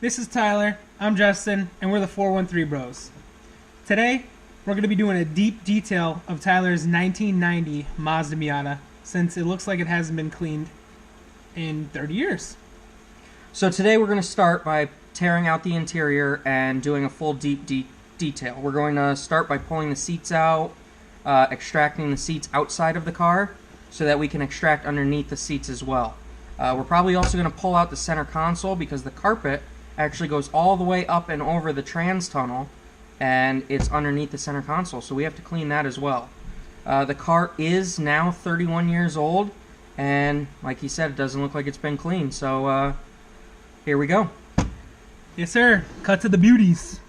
This is Tyler, I'm Justin, and we're the 413 Bros. Today, we're going to be doing a deep detail of Tyler's 1990 Mazda Miata, since it looks like it hasn't been cleaned in 30 years. So today we're going to start by tearing out the interior and doing a full deep detail. We're going to start by pulling the seats out, extracting the seats outside of the car, so that we can extract underneath the seats as well. We're probably also going to pull out the center console because the carpet actually goes all the way up and over the trans tunnel, and it's underneath the center console, so we have to clean that as well. The car is now 31 years old, and like he said, it doesn't look like it's been cleaned, so here we go. Yes, sir. Cut to the beauties.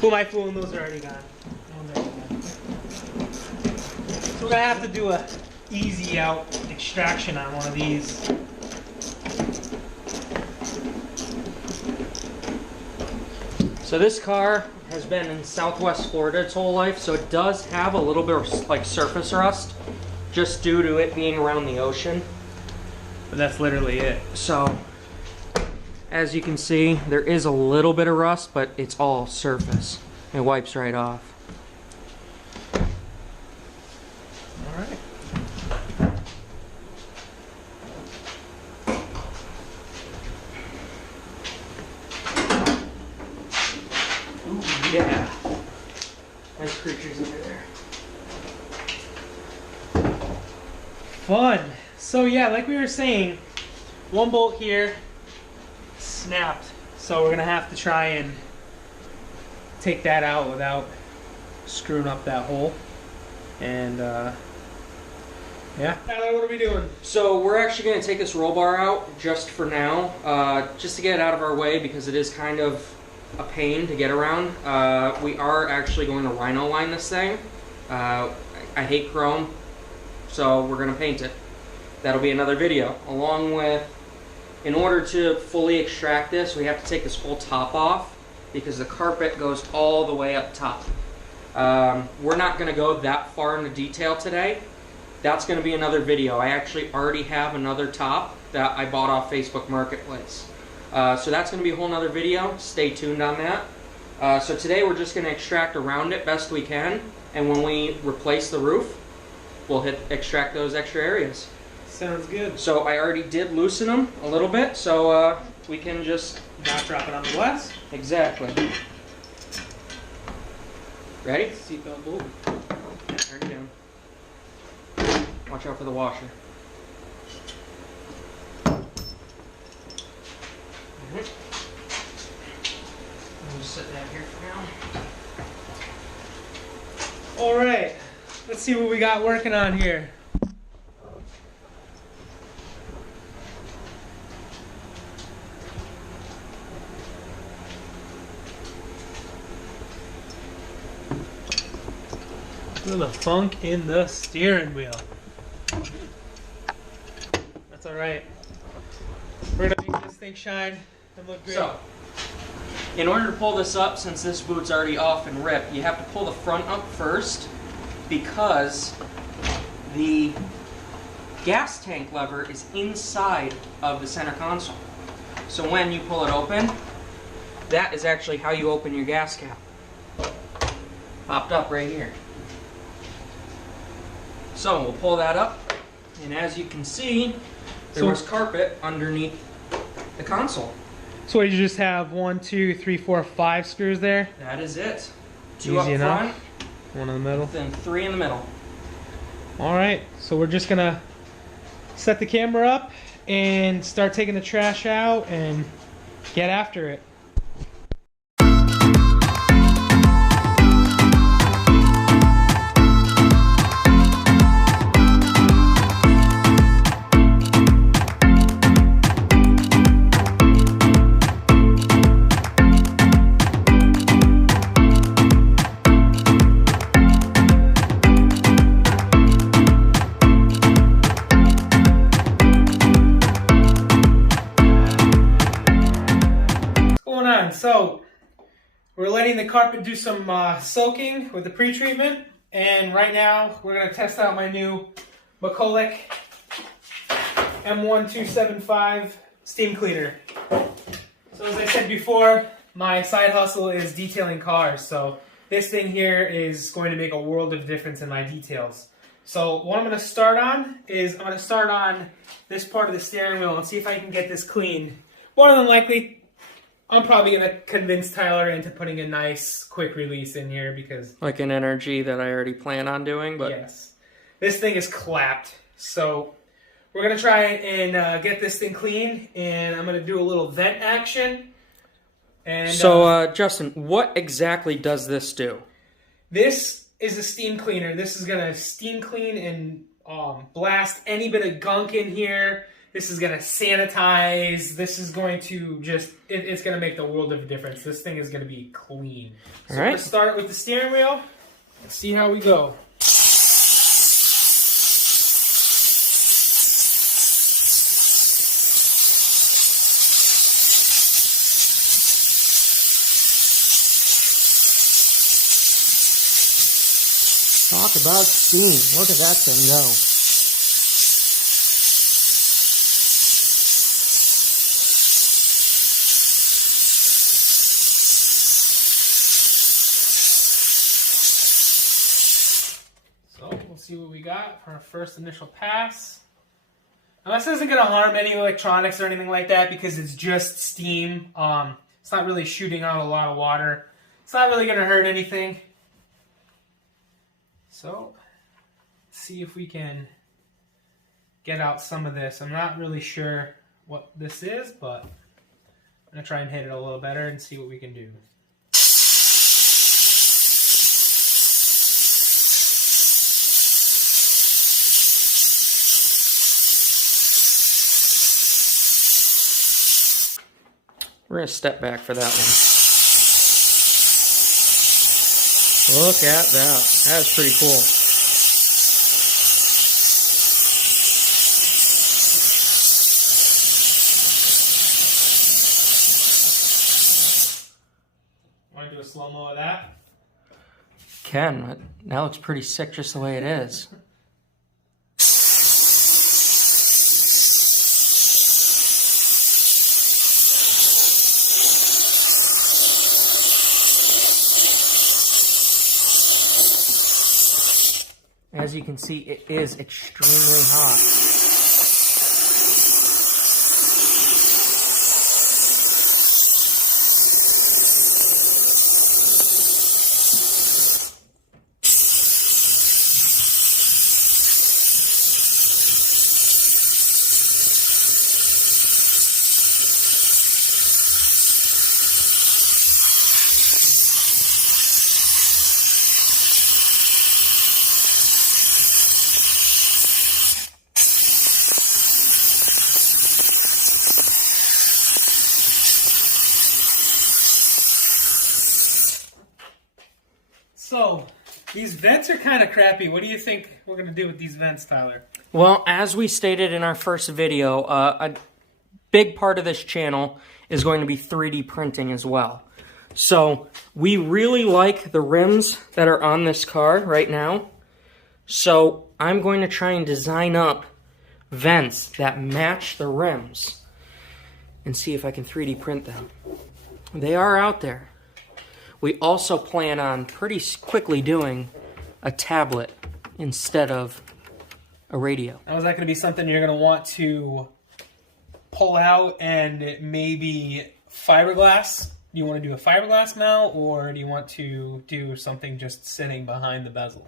Who am I fooling? Those are already gone. So we're gonna have to do a easy out extraction on one of these. So this car has been in Southwest Florida its whole life, so it does have a little bit of like surface rust, just due to it being around the ocean. But that's literally it. So, as you can see, there is a little bit of rust, but it's all surface. It wipes right off. Alright. Ooh, yeah. Nice creatures under there. Fun. So yeah, like we were saying, one bolt here snapped, so we're gonna have to try and take that out without screwing up that hole. And yeah. Tyler, what are we doing? So we're actually going to take this roll bar out just for now, just to get it out of our way because it is kind of a pain to get around. We are actually going to rhino line this thing. I hate chrome, so we're going to paint it. That'll be another video. Along with, in order to fully extract this, we have to take this whole top off because the carpet goes all the way up top. We're not going to go that far into detail today. That's going to be another video. I actually already have another top that I bought off Facebook Marketplace. So that's going to be a whole nother video. Stay tuned on that. So today we're just going to extract around it best we can, and when we replace the roof, we'll extract those extra areas. Sounds good. So I already did loosen them a little bit, so we can just... Not drop it on the glass. Exactly. Ready? Seatbelt bolt. Turn it down. Watch out for the washer. I'm just set that here for now. Alright, let's see what we got working on here. Look at the funk in the steering wheel. That's alright. We're gonna make this thing shine and look great. So, in order to pull this up, since this boot's already off and ripped, you have to pull the front up first because the gas tank lever is inside of the center console. So when you pull it open, that is actually how you open your gas cap. Popped up right here. So we'll pull that up, and as you can see, there was carpet underneath the console. So you just have 1, 2, 3, 4, 5 screws there? That is it. 2 Easy up enough. front, 1 in the middle. then 3 in the middle. Alright, so we're just gonna set the camera up and start taking the trash out and get after it. So we're letting the carpet do some soaking with the pre-treatment, and right now we're going to test out my new McCulloch M1275 steam cleaner. So as I said before, my side hustle is detailing cars, so this thing here is going to make a world of difference in my details. So what I'm going to start on is I'm going to start on this part of the steering wheel and see if I can get this clean. More than likely, I'm probably going to convince Tyler into putting a nice quick release in here because... Like an energy that I already plan on doing, but... Yes. This thing is clapped. So we're going to try and get this thing clean, and I'm going to do a little vent action. And so, Justin, what exactly does this do? This is a steam cleaner. This is going to steam clean and blast any bit of gunk in here. This is going to sanitize. This is going to just, it's going to make the world of a difference. This thing is going to be clean. So we're going to start with the steering wheel and see how we go. Talk about steam. Look at that thing go. See what we got for our first initial pass. Now this isn't going to harm any electronics or anything like that because it's just steam. It's not really shooting out a lot of water. It's not really going to hurt anything. So, let's see if we can get out some of this. I'm not really sure what this is, but I'm going to try and hit it a little better and see what we can do. We're going to step back for that one. Look at that. That's pretty cool. Want to do a slow-mo of that? Can, but that looks pretty sick just the way it is. As you can see, it is extremely hot. So, these vents are kind of crappy. What do you think we're going to do with these vents, Tyler? Well, as we stated in our first video, a big part of this channel is going to be 3D printing as well. So, we really like the rims that are on this car right now. So, I'm going to try and design up vents that match the rims and see if I can 3D print them. They are out there. We also plan on pretty quickly doing a tablet instead of a radio. Now, is that going to be something you're going to want to pull out and maybe fiberglass. Do you want to do a fiberglass mount, or do you want to do something just sitting behind the bezel?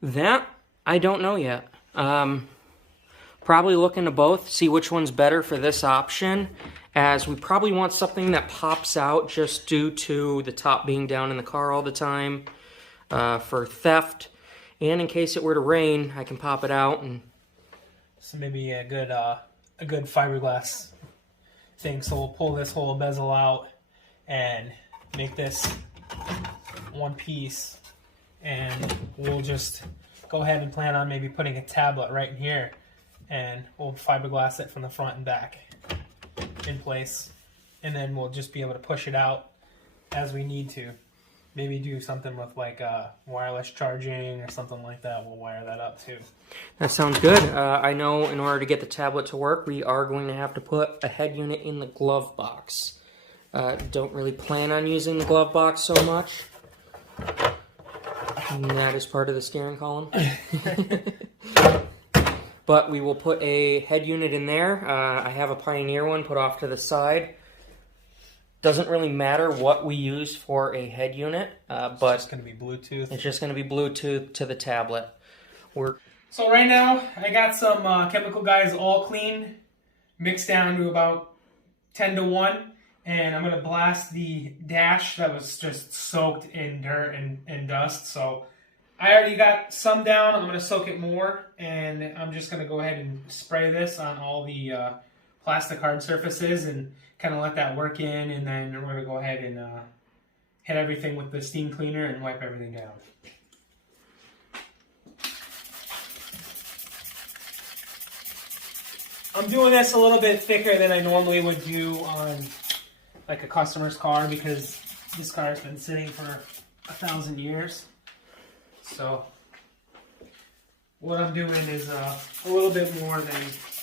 That, I don't know yet. Probably look into both, see which one's better for this option, as we probably want something that pops out just due to the top being down in the car all the time, for theft, and in case it were to rain, I can pop it out. And so maybe a good fiberglass thing. So we'll pull this whole bezel out and make this one piece, and we'll just go ahead and plan on maybe putting a tablet right in here, and we'll fiberglass it from the front and back in place, and then we'll just be able to push it out as we need to. Maybe do something with like wireless charging or something like that. We'll wire that up too. That sounds good. I know in order to get the tablet to work, we are going to have to put a head unit in the glove box. Don't really plan on using the glove box so much. And that is part of the steering column. But we will put a head unit in there. I have a Pioneer one put off to the side. Doesn't really matter what we use for a head unit, but it's just going to be Bluetooth. It's just going to be Bluetooth to the tablet. So right now, I got some Chemical Guys All Clean mixed down to about 10-to-1, and I'm going to blast the dash that was just soaked in dirt and dust. So I already got some down. I'm going to soak it more, and I'm just going to go ahead and spray this on all the plastic hard surfaces and kind of let that work in, and then we're going to go ahead and hit everything with the steam cleaner and wipe everything down. I'm doing this a little bit thicker than I normally would do on like a customer's car, because this car has been sitting for 1,000 years. So what I'm doing is a little bit more than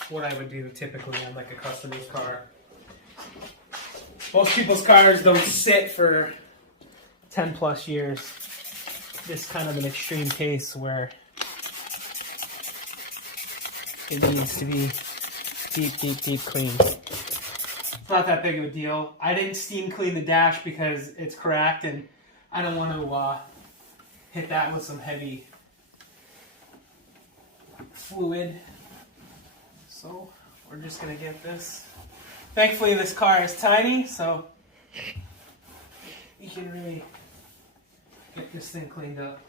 what I would do typically on like a customer's car. Most people's cars don't sit for 10 plus years. This is kind of an extreme case where it needs to be deep clean. It's not that big of a deal. I didn't steam clean the dash because it's cracked, and I don't want to hit that with some heavy fluid. So we're just going to get this. Thankfully this car is tiny, so you can really get this thing cleaned up.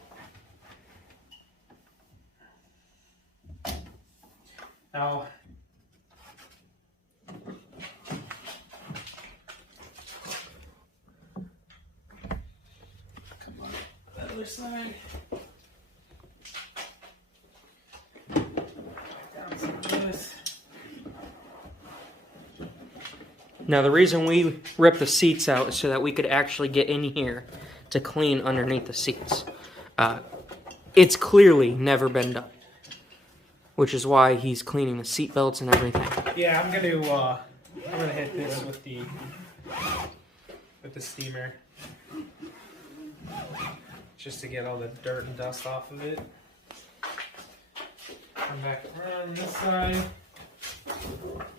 Now, come on, the other side. Down some of this. Now the reason we ripped the seats out is so that we could actually get in here to clean underneath the seats. It's clearly never been done, which is why he's cleaning the seat belts and everything. Yeah, I'm gonna hit this with the steamer, just to get all the dirt and dust off of it. Come back around this side.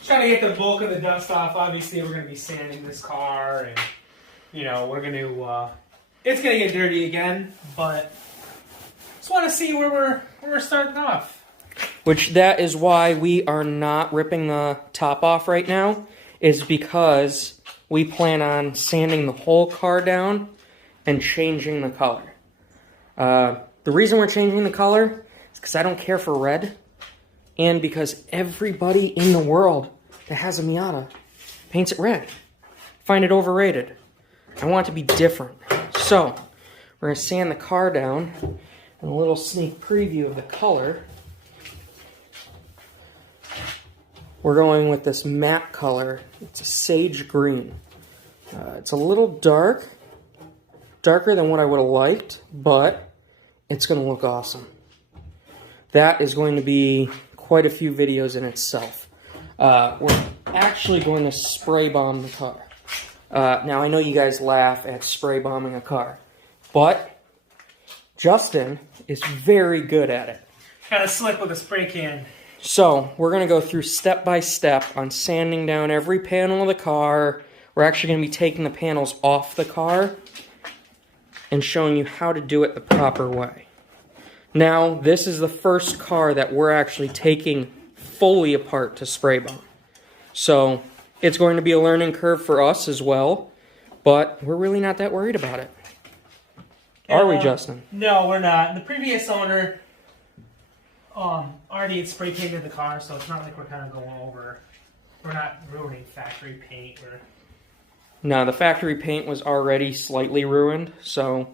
Trying to get the bulk of the dust off. Obviously, we're going to be sanding this car, and we're going to. It's going to get dirty again, but just want to see where we're starting off. Which that is why we are not ripping the top off right now, is because we plan on sanding the whole car down and changing the color. The reason we're changing the color is because I don't care for red, and because everybody in the world that has a Miata paints it red. Find it overrated. I want it to be different. So, we're going to sand the car down, and a little sneak preview of the color. We're going with this matte color. It's a sage green. It's a little darker than what I would have liked, but it's going to look awesome. That is going to be quite a few videos in itself. We're actually going to spray bomb the car. Now, I know you guys laugh at spray bombing a car, but Justin is very good at it. Kind of slick with a spray can. So we're going to go through step by step on sanding down every panel of the car. We're actually going to be taking the panels off the car and showing you how to do it the proper way. Now, this is the first car that we're actually taking fully apart to spray bomb. So it's going to be a learning curve for us as well, but we're really not that worried about it. Are we, Justin? No, we're not. The previous owner already had spray painted the car, so it's not like we're kind of going over. We're not ruining factory paint. No, the factory paint was already slightly ruined, so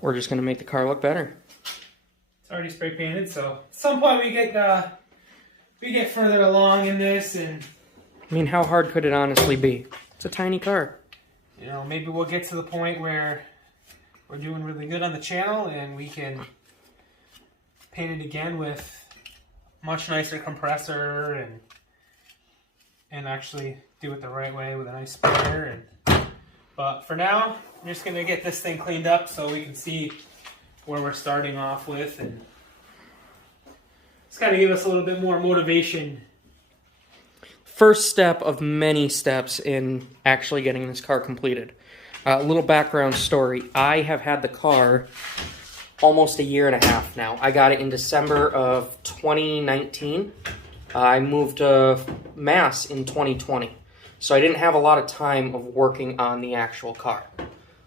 we're just going to make the car look better. It's already spray painted, so at some point we get further along in this, and I mean, how hard could it honestly be? It's a tiny car. You know, maybe we'll get to the point where we're doing really good on the channel, and we can paint it again with much nicer compressor and actually do it the right way with a nice sprayer. But for now, I'm just gonna get this thing cleaned up so we can see where we're starting off with, and it's gotta give us a little bit more motivation. First step of many steps in actually getting this car completed. A little background story. I have had the car almost a year and a half now. I got it in December of 2019. I moved to Mass in 2020. So I didn't have a lot of time of working on the actual car.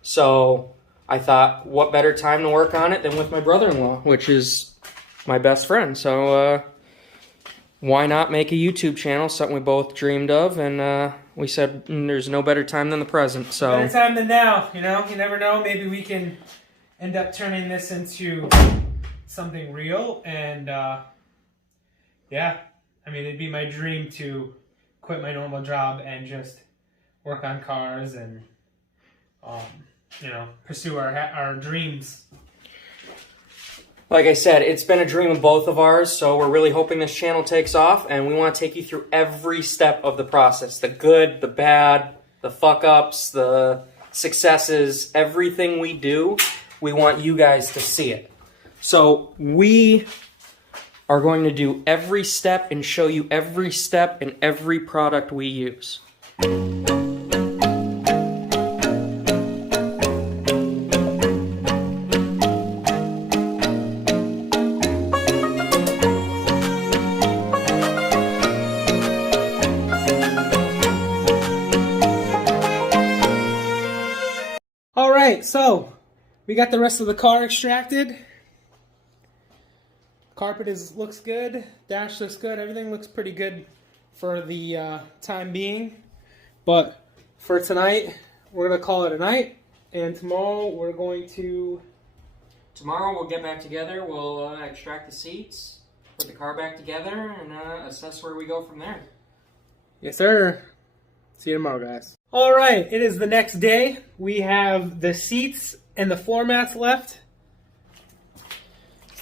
So I thought, what better time to work on it than with my brother-in-law, which is my best friend. So why not make a YouTube channel, something we both dreamed of, and we said there's no better time than the present. So better time than now, you know? You never know, maybe we can end up turning this into something real, and yeah, I mean, it'd be my dream to quit my normal job and just work on cars and you know, pursue our dreams. Like I said, it's been a dream of both of ours, so we're really hoping this channel takes off, and we want to take you through every step of the process. The good, the bad, the fuck-ups, the successes, everything we do, we want you guys to see it. So we are going to do every step and show you every step in every product we use. Alright, so we got the rest of the car extracted. Carpet looks good, dash looks good, everything looks pretty good for the time being. But for tonight, we're going to call it a night, and tomorrow we're going to... Tomorrow we'll get back together, we'll extract the seats, put the car back together, and assess where we go from there. Yes, sir. See you tomorrow, guys. Alright, it is the next day. We have the seats and the floor mats left.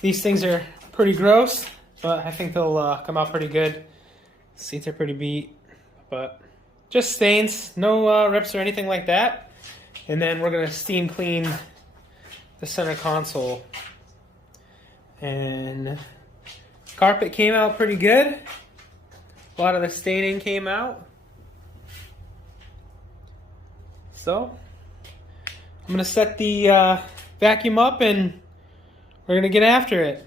These things are pretty gross, but I think they'll come out pretty good. Seats are pretty beat, but just stains, no rips or anything like that. And then we're gonna steam clean the center console. And carpet came out pretty good. A lot of the staining came out. So I'm gonna set the vacuum up and we're gonna get after it.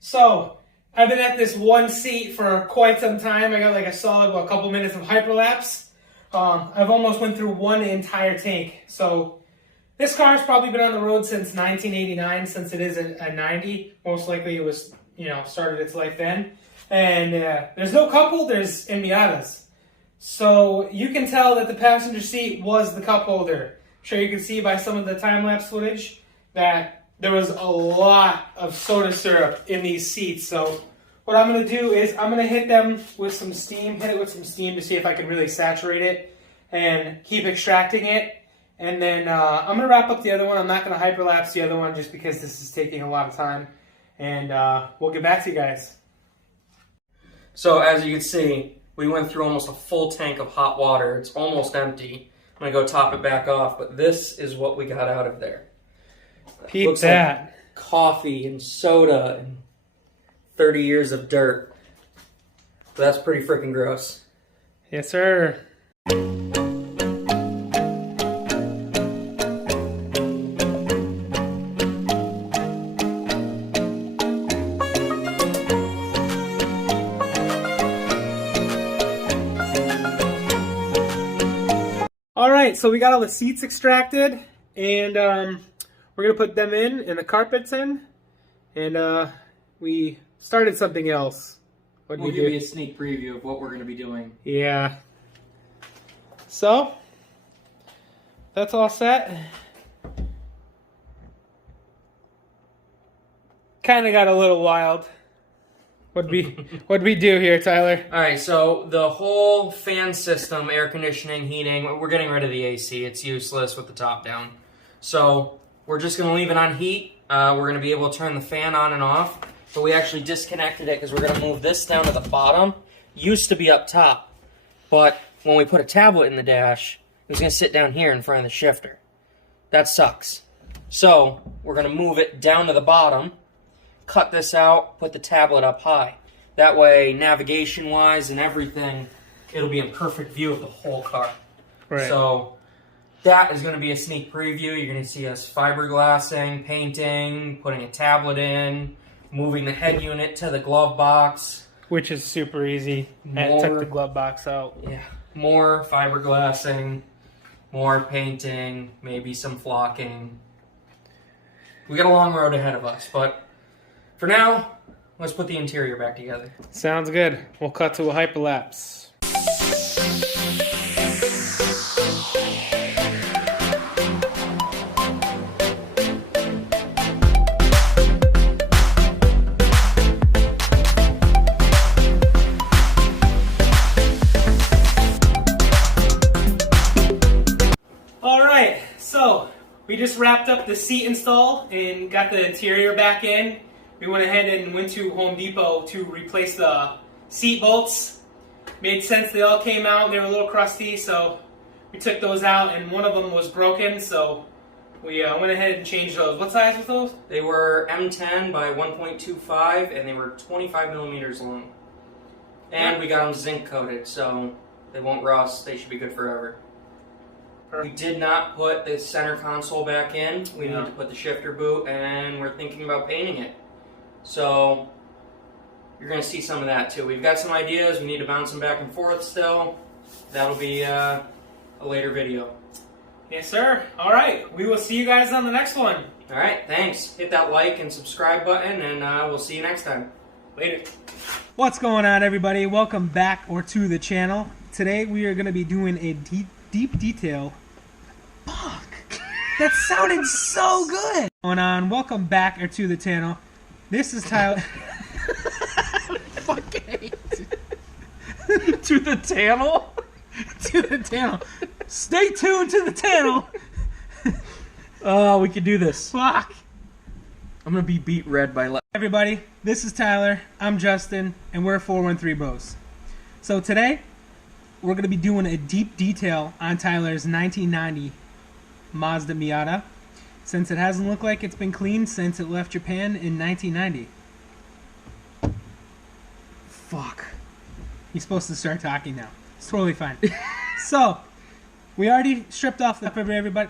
So, I've been at this one seat for quite some time. I got like a solid, a couple minutes of hyperlapse. I've almost went through one entire tank. So, this car's probably been on the road since 1989, since it is a 90. Most likely it was, started its life then. And there's no cup holders in Miatas. So, you can tell that the passenger seat was the cup holder. I'm sure you can see by some of the time-lapse footage that there was a lot of soda syrup in these seats. So what I'm going to do is I'm going to hit them with some steam, hit it with some steam to see if I can really saturate it and keep extracting it. And then I'm going to wrap up the other one. I'm not going to hyperlapse the other one just because this is taking a lot of time. And we'll get back to you guys. So as you can see, we went through almost a full tank of hot water. It's almost empty. I'm going to go top it back off, but this is what we got out of there. Peep that. Like coffee and soda and 30 years of dirt. So that's pretty freaking gross. Yes, sir. All right, so we got all the seats extracted, and we're going to put them in and the carpets in, and we started something else. What did We'll we give do? you a sneak preview of what we're going to be doing. Yeah. So, that's all set. Kind of got a little wild. What'd we do here, Tyler? All right, so the whole fan system, air conditioning, heating, we're getting rid of the AC. It's useless with the top down. So we're just going to leave it on heat. We're going to be able to turn the fan on and off. But we actually disconnected it because we're going to move this down to the bottom. Used to be up top. But when we put a tablet in the dash, it was going to sit down here in front of the shifter. That sucks. So we're going to move it down to the bottom. Cut this out, put the tablet up high. That way, navigation-wise and everything, it'll be in perfect view of the whole car. Right. So that is going to be a sneak preview. You're going to see us fiberglassing, painting, putting a tablet in, moving the head unit to the glove box. Which is super easy. I took the glove box out. Yeah. More fiberglassing, more painting, maybe some flocking. We got a long road ahead of us, but for now, let's put the interior back together. Sounds good. We'll cut to a hyperlapse. All right, so we just wrapped up the seat install and got the interior back in. We went ahead and went to Home Depot to replace the seat bolts. Made sense, they all came out, they were a little crusty, so we took those out, and one of them was broken, so we went ahead and changed those. What size was those? They were M10 by 1.25, and they were 25 millimeters long. And we got them zinc coated, so they won't rust, they should be good forever. We did not put the center console back in. We need to put the shifter boot, and we're thinking about painting it. So you're going to see some of that too. We've got some ideas. We need to bounce them back and forth still. That'll be a later video. Yes, sir. All right. We will see you guys on the next one. All right. Thanks. Hit that like and subscribe button, and we'll see you next time. Later. What's going on, everybody? Welcome back to the channel. Today we are going to be doing a deep detail. Fuck. That sounded so good. Going on. Welcome back to the channel. This is Tyler. Fucking hate it. To the channel? To the channel. Stay tuned to the channel. Oh, we can do this. Fuck. I'm gonna be beat red by. Everybody, this is Tyler. I'm Justin, and we're 413 Bros. So today, we're gonna be doing a deep detail on Tyler's 1990 Mazda Miata, since it hasn't looked like it's been cleaned since it left Japan in 1990. Fuck. He's supposed to start talking now. It's totally fine. So, we already stripped off the everybody.